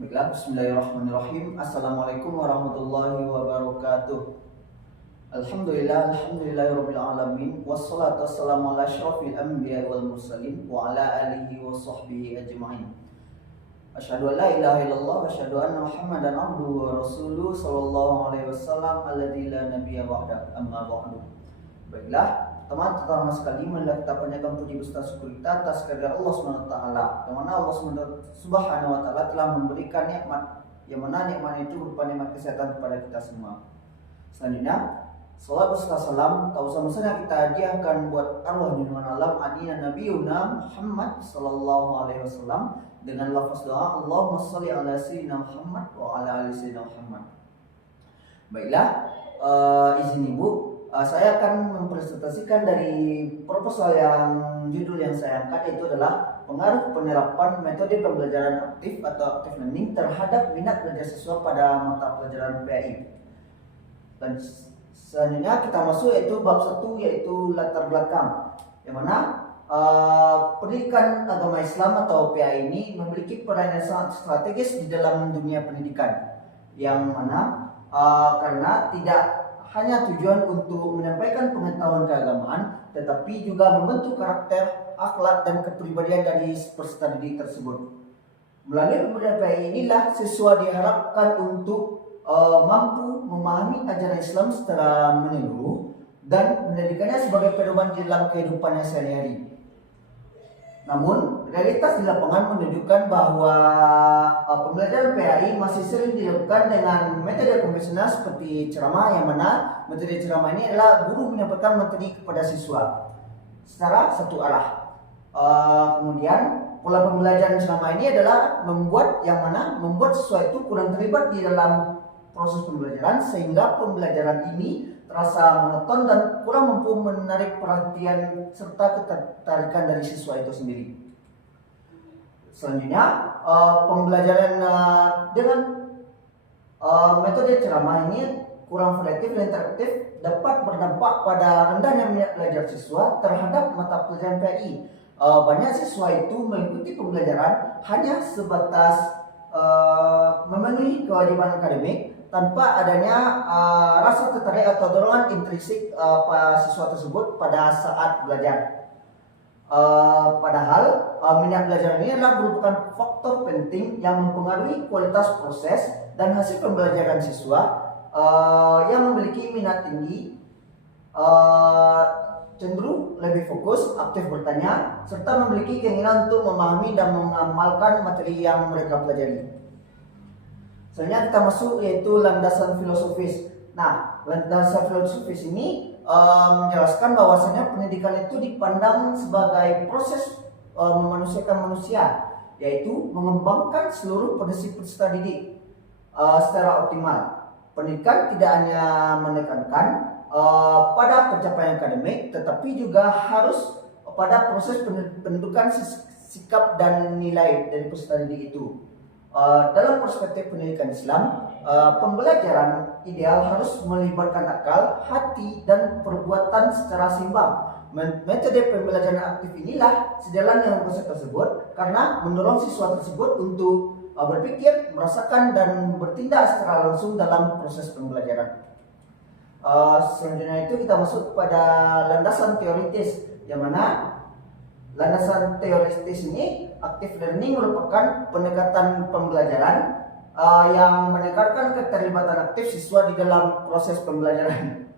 Baiklah, bismillahirrahmanirrahim. Assalamualaikum warahmatullahi wabarakatuh. Alhamdulillahirabbil alamin. Wassalatu wassalamu ala asyrofil anbiya wal mursalin wa ala alihi wa sahbihi ajma'in. Asyhadu an la ilaha illallah wa asyhadu anna Muhammadan abduhu wa rasuluhu sallallahu alaihi wasallam alladzi la nabiyya ba'da. Amma ba'du. Baiklah, teman-teman sekali, marilah kita panjatkan puji besar syukur kita atas kehadirat Allah SWT, yang mana Allah Subhanahu wa taala telah memberikan nikmat, yang mana nikmat itu berupa nikmat kesehatan kepada kita semua. Selanjutnya, salawat beserta salam tak usah mesra kita hadiahkan buat arwah junjungan alam adina Nabiuna Muhammad sallallahu alaihi wasallam dengan lafaz doa Allahumma shalli ala sayyidina Muhammad wa ala ali sayyidina Muhammad. Baiklah, izin Ibu, saya akan mempresentasikan dari proposal yang judul yang saya angkat, yaitu adalah pengaruh penerapan metode pembelajaran aktif atau active learning terhadap minat belajar siswa pada mata pelajaran PAI. Dan selanjutnya kita masuk yaitu bab 1, yaitu latar belakang, yang mana pendidikan agama Islam atau PAI ini memiliki peran yang sangat strategis di dalam dunia pendidikan, yang mana karena tidak hanya tujuan untuk menyampaikan pengetahuan keagamaan, tetapi juga membentuk karakter, akhlak, dan kepribadian dari peserta didik tersebut. Melalui pembelajaran PAI inilah siswa diharapkan untuk mampu memahami ajaran Islam secara menyeluruh dan menjadikannya sebagai pedoman di dalam kehidupannya sehari-hari. Namun, realitas di lapangan menunjukkan bahwa pembelajaran PAI masih sering dilakukan dengan metode konvensional seperti ceramah, yang mana metode ceramah ini adalah guru menyampaikan materi kepada siswa secara satu arah. Kemudian, pola pembelajaran ceramah ini adalah membuat siswa itu kurang terlibat di dalam proses pembelajaran, sehingga pembelajaran ini terasa monoton dan kurang mampu menarik perhatian serta ketertarikan dari siswa itu sendiri. Selanjutnya, pembelajaran dengan metode ceramah ini kurang variatif dan interaktif dapat berdampak pada rendahnya minat belajar siswa terhadap mata pelajaran PAI. Banyak siswa itu mengikuti pembelajaran hanya sebatas memenuhi kewajiban akademik tanpa adanya rasa tertarik atau dorongan intrinsik siswa tersebut pada saat belajar. Padahal minat belajar ini adalah merupakan faktor penting yang mempengaruhi kualitas proses dan hasil pembelajaran siswa. Yang memiliki minat tinggi cenderung lebih fokus, aktif bertanya, serta memiliki keinginan untuk memahami dan mengamalkan materi yang mereka pelajari. Selanjutnya kita masuk yaitu landasan filosofis. Nah, landasan filosofis ini menjelaskan bahwasanya pendidikan itu dipandang sebagai proses memanusiakan manusia, yaitu mengembangkan seluruh prinsip peserta didik secara optimal. Pendidikan tidak hanya menekankan pada pencapaian akademik, tetapi juga harus pada proses pendidikan sikap dan nilai dari peserta didik itu. Dalam perspektif pendidikan Islam, pembelajaran ideal harus melibatkan akal, hati, dan perbuatan secara seimbang. Metode pembelajaran aktif inilah sejalan dengan konsep tersebut karena mendorong siswa tersebut untuk berpikir, merasakan, dan bertindak secara langsung dalam proses pembelajaran. Selanjutnya itu kita masuk pada landasan teoritis, yang mana landasan teoritis ini, active learning merupakan pendekatan pembelajaran yang menekankan keterlibatan aktif siswa di dalam proses pembelajaran.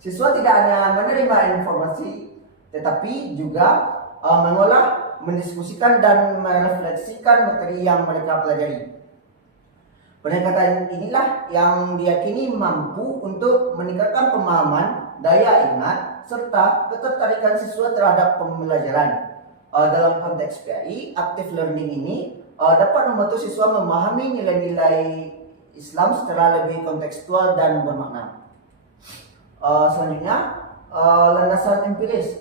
Siswa tidak hanya menerima informasi, tetapi juga mengolah, mendiskusikan, dan merefleksikan materi yang mereka pelajari. Pendekatan inilah yang diyakini mampu untuk meningkatkan pemahaman, daya ingat, serta ketertarikan siswa terhadap pembelajaran. Dalam konteks PAI, active learning ini dapat membantu siswa memahami nilai-nilai Islam secara lebih kontekstual dan bermakna. Selanjutnya, landasan empiris.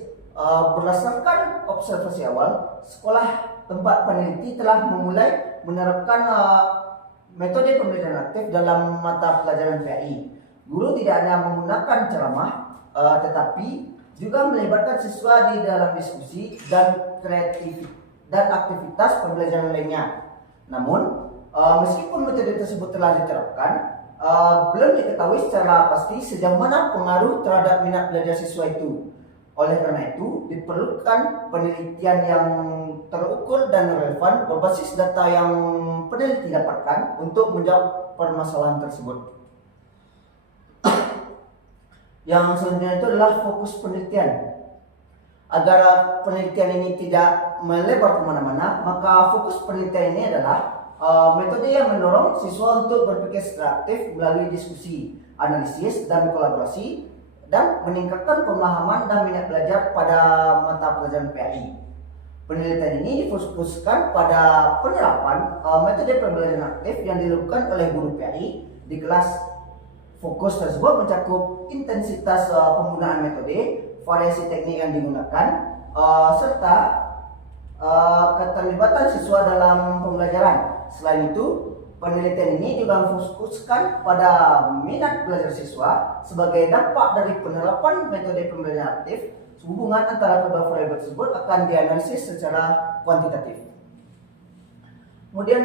Berdasarkan observasi awal, sekolah tempat peneliti telah memulai menerapkan metode pembelajaran aktif dalam mata pelajaran PAI. Guru tidak hanya menggunakan ceramah, tetapi juga melibatkan siswa di dalam diskusi dan dan aktivitas pembelajaran lainnya. Namun, meskipun metode tersebut telah diterapkan, belum diketahui secara pasti sejauh mana pengaruh terhadap minat belajar siswa itu. Oleh karena itu, diperlukan penelitian yang terukur dan relevan berbasis data yang peneliti dapatkan untuk menjawab permasalahan tersebut. Yang selanjutnya itu adalah fokus penelitian. Agar penelitian ini tidak melebar kemana-mana, maka fokus penelitian ini adalah metode yang mendorong siswa untuk berpikir secara aktif melalui diskusi, analisis, dan kolaborasi, dan meningkatkan pemahaman dan minat belajar pada mata pelajaran PAI. Penelitian ini difokuskan pada penerapan metode pembelajaran aktif yang dilakukan oleh guru PAI di kelas. Fokus tersebut mencakup intensitas penggunaan metode, variasi teknik yang digunakan, serta keterlibatan siswa dalam pembelajaran. Selain itu, penelitian ini juga memfokuskan pada minat belajar siswa sebagai dampak dari penerapan metode pembelajaran aktif. Hubungan antara kedua variabel tersebut akan dianalisis secara kuantitatif. Kemudian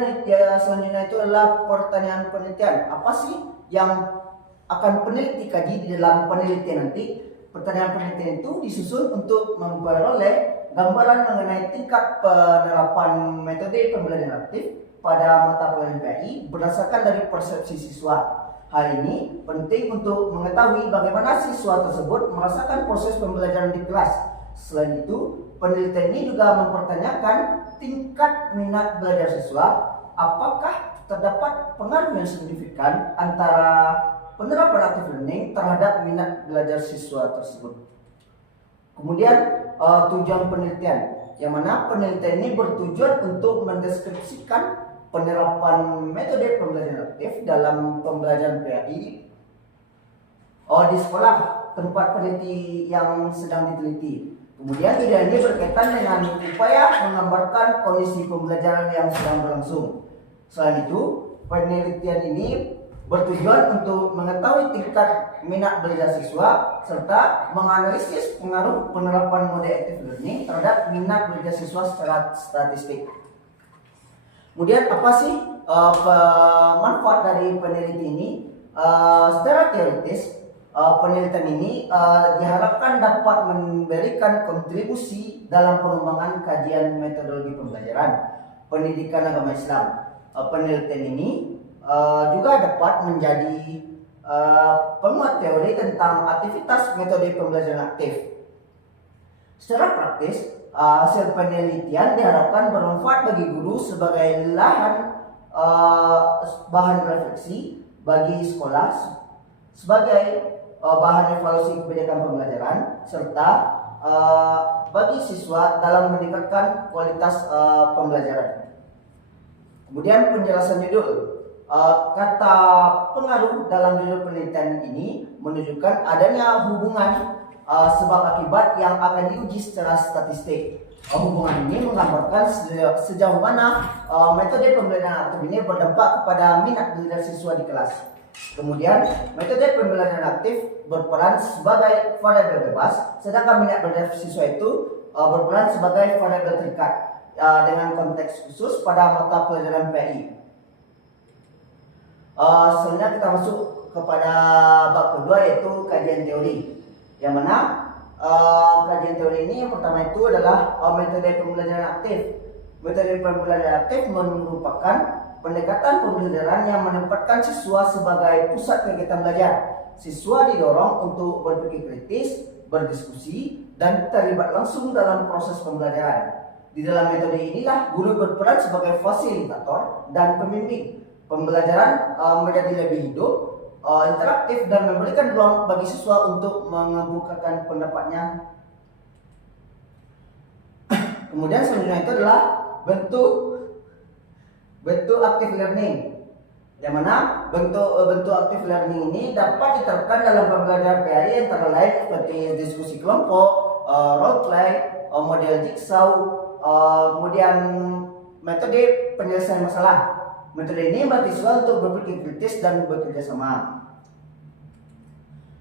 selanjutnya itu adalah pertanyaan penelitian. Apa sih yang akan peneliti kaji di dalam penelitian nanti? Pertanyaan penelitian itu disusun untuk memperoleh gambaran mengenai tingkat penerapan metode pembelajaran aktif pada mata pelajaran PAI berdasarkan dari persepsi siswa. Hal ini penting untuk mengetahui bagaimana siswa tersebut merasakan proses pembelajaran di kelas. Selain itu, penelitian ini juga mempertanyakan tingkat minat belajar siswa. Apakah terdapat pengaruh yang signifikan antara penerapan active learning terhadap minat belajar siswa tersebut. Kemudian tujuan penelitian, yang mana penelitian ini bertujuan untuk mendeskripsikan penerapan metode pembelajaran aktif dalam pembelajaran PAI di sekolah tempat peneliti yang sedang diteliti. Kemudian ide ini berkaitan dengan upaya menggambarkan kondisi pembelajaran yang sedang berlangsung. Selain itu, penelitian ini bertujuan untuk mengetahui tingkat minat belajar siswa serta menganalisis pengaruh penerapan mode active learning terhadap minat belajar siswa secara statistik. Kemudian apa sih manfaat dari penelitian ini? Secara teoritis, penelitian ini diharapkan dapat memberikan kontribusi dalam pengembangan kajian metodologi pembelajaran pendidikan agama Islam. Penelitian ini juga dapat menjadi penguat teori tentang aktivitas metode pembelajaran aktif. Secara praktis, hasil penelitian diharapkan bermanfaat bagi guru sebagai bahan refleksi bagi sekolah, sebagai bahan evaluasi kebijakan pembelajaran, serta bagi siswa dalam meningkatkan kualitas pembelajaran. Kemudian penjelasan judul. Kata pengaruh dalam judul penelitian ini menunjukkan adanya hubungan sebab akibat yang akan diuji secara statistik. Hubungan ini menggambarkan sejauh mana metode pembelajaran aktif ini berdampak kepada minat belajar siswa di kelas. Kemudian metode pembelajaran aktif berperan sebagai variabel bebas, sedangkan minat belajar siswa itu berperan sebagai variabel terikat dengan konteks khusus pada mata pelajaran PAI. Selanjutnya kita masuk kepada bab kedua, yaitu kajian teori. Yang mana kajian teori ini yang pertama itu adalah metode pembelajaran aktif. Metode pembelajaran aktif merupakan pendekatan pembelajaran yang menempatkan siswa sebagai pusat kegiatan belajar. Siswa didorong untuk berpikir kritis, berdiskusi, dan terlibat langsung dalam proses pembelajaran. Di dalam metode inilah guru berperan sebagai fasilitator dan pembimbing. Pembelajaran menjadi lebih hidup, interaktif, dan memberikan ruang bagi siswa untuk mengemukakan pendapatnya. Kemudian selanjutnya itu adalah bentuk active learning, yang mana bentuk active learning ini dapat diterapkan dalam pembelajaran PAI antara lain seperti diskusi kelompok, role play, model jigsaw, kemudian metode penyelesaian masalah. Metode ini membantu siswa untuk berpikir kritis dan bekerja sama.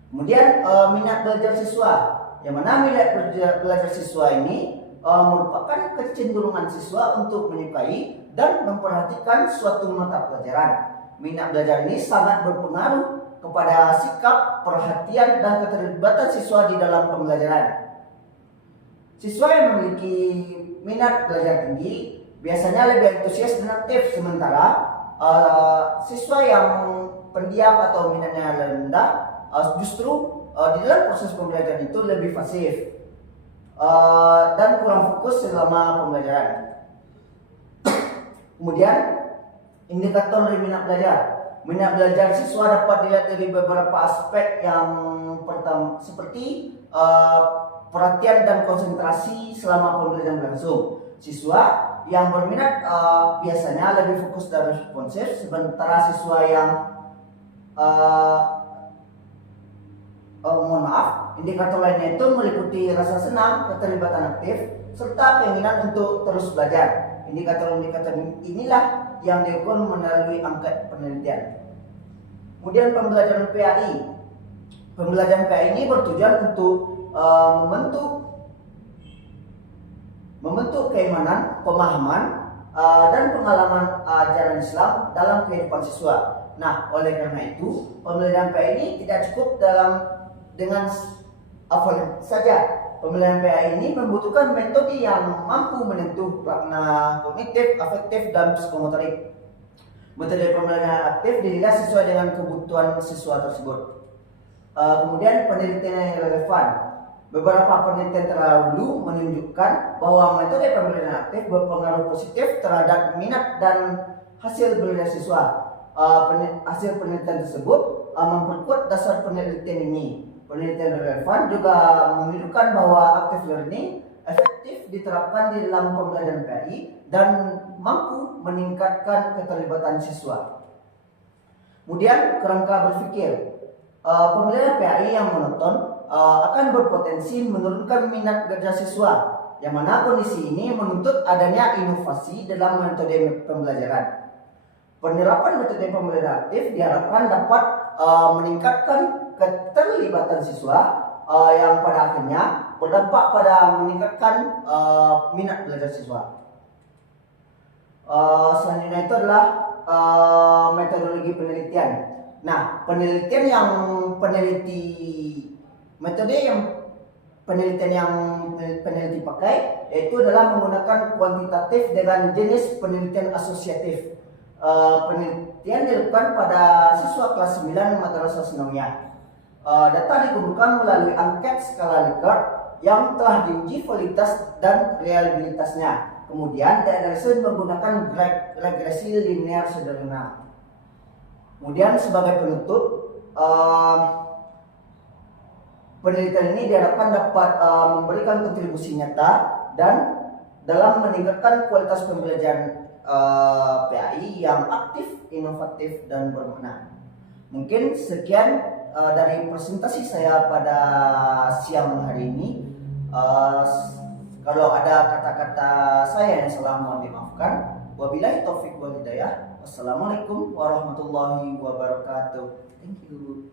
Kemudian minat belajar siswa, yang mana minat belajar siswa ini merupakan kecenderungan siswa untuk menyukai dan memperhatikan suatu mata pelajaran. Minat belajar ini sangat berpengaruh kepada sikap, perhatian, dan keterlibatan siswa di dalam pembelajaran. Siswa yang memiliki minat belajar tinggi biasanya lebih antusias dan aktif, sementara siswa yang pendiam atau minatnya rendah justru di dalam proses pembelajaran itu lebih pasif dan kurang fokus selama pembelajaran. Kemudian indikator dari minat belajar. Minat belajar siswa dapat dilihat dari beberapa aspek. Yang pertama seperti perhatian dan konsentrasi selama pembelajaran berlangsung. Siswa yang berminat biasanya lebih fokus dan responsif, sementara siswa yang indikator lainnya itu meliputi rasa senang, keterlibatan aktif, serta keinginan untuk terus belajar. Indikator-indikator inilah yang diukur melalui angka penelitian. Kemudian pembelajaran PAI. Pembelajaran PAI ini bertujuan untuk membentuk keimanan, pemahaman, dan pengalaman ajaran Islam dalam kehidupan siswa. Nah, oleh karena itu, pembelajaran PAI ini tidak cukup dengan hafal saja. Pembelajaran PAI ini membutuhkan metode yang mampu menyentuh makna kognitif, afektif, dan psikomotorik. Metode pembelajaran aktif dinilai sesuai dengan kebutuhan siswa tersebut. Kemudian penelitian yang relevan. Beberapa penelitian terdahulu menunjukkan bahwa metode pembelajaran aktif berpengaruh positif terhadap minat dan hasil belajar siswa. Hasil penelitian tersebut memperkuat dasar penelitian ini. Penelitian relevan juga menunjukkan bahwa active learning efektif diterapkan di dalam pembelajaran PAI dan mampu meningkatkan keterlibatan siswa. Kemudian kerangka berpikir. Pembelajaran PAI yang monoton akan berpotensi menurunkan minat belajar siswa, yang mana kondisi ini menuntut adanya inovasi dalam metode pembelajaran. Penerapan metode pembelajaran aktif diharapkan dapat meningkatkan keterlibatan siswa yang pada akhirnya berdampak pada meningkatkan minat belajar siswa. Selanjutnya itu adalah metodologi penelitian. Nah, peneliti pakai yaitu adalah menggunakan kuantitatif dengan jenis penelitian asosiatif. Penelitian dilakukan pada siswa kelas 9 Madrasah Sanawiyah. Data dikumpulkan melalui angket skala Likert yang telah diuji validitas dan reliabilitasnya. Kemudian dianalisis menggunakan regresi linear sederhana. Kemudian sebagai penutup, penelitian ini diharapkan dapat memberikan kontribusi nyata dan dalam meningkatkan kualitas pembelajaran PAI yang aktif, inovatif, dan bermakna. Mungkin sekian dari presentasi saya pada siang hari ini. Kalau ada kata-kata saya yang salah, mohon dimaafkan. Wabillahi taufik wal hidayah. Wassalamualaikum warahmatullahi wabarakatuh. Thank you.